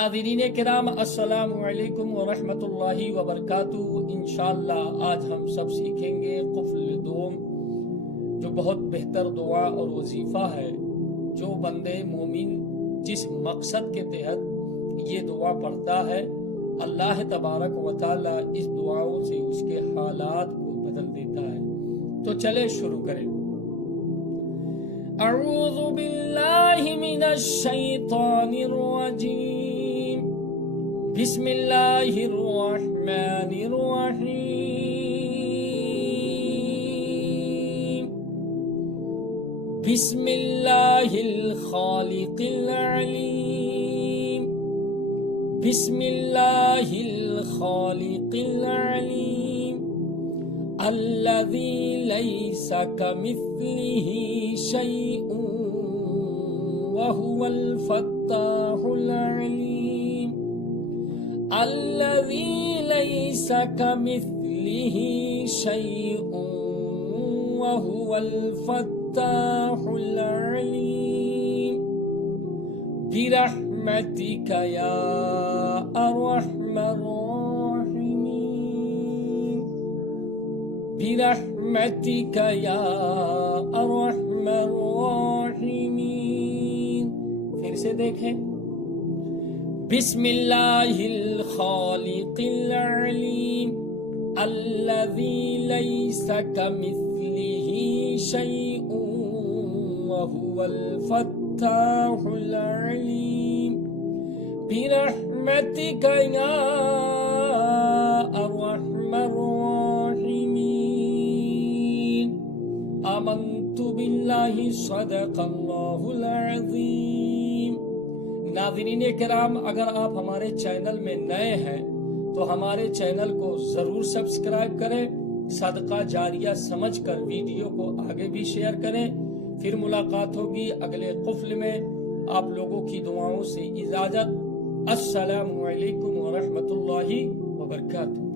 ناظرین کرام السلام علیکم ورحمۃ اللہ وبرکاتہ۔ انشاءاللہ آج ہم سب سیکھیں گے قفل دوم، جو بہت بہتر دعا اور وظیفہ ہے۔ جو بندے مومن جس مقصد کے تحت یہ دعا پڑھتا ہے، اللہ تبارک و تعالی اس دعاؤں سے اس کے حالات کو بدل دیتا ہے۔ تو چلے شروع کریں۔ اعوذ باللہ من الشیطان الرجیم، بسم اللہ الرحمن الرحیم، بسم اللہ الخالق العلیم، بسم اللہ الخالق العلیم، الذی لیس کمثلہ شیء وهو الفتاح العلیم، الذی لیس کمثلہ شیء وهو الفتاح العلیم، برحمتک یا ارحم الراحمین، برحمتک یا ارحم الراحمین۔ پھر سے دیکھیں، بسم اللہ الخالق العلیم، الذی لیس کمثلہ شیء وهو الفتاح العلیم، برحمتک یا ارحم الراحمین۔ آمنت باللہ صدق اللہ العظیم۔ ناظرین کرام، اگر آپ ہمارے چینل میں نئے ہیں تو ہمارے چینل کو ضرور سبسکرائب کریں، صدقہ جاریہ سمجھ کر ویڈیو کو آگے بھی شیئر کریں۔ پھر ملاقات ہوگی اگلے قفل میں۔ آپ لوگوں کی دعاؤں سے اجازت۔ السلام علیکم ورحمۃ اللہ وبرکاتہ۔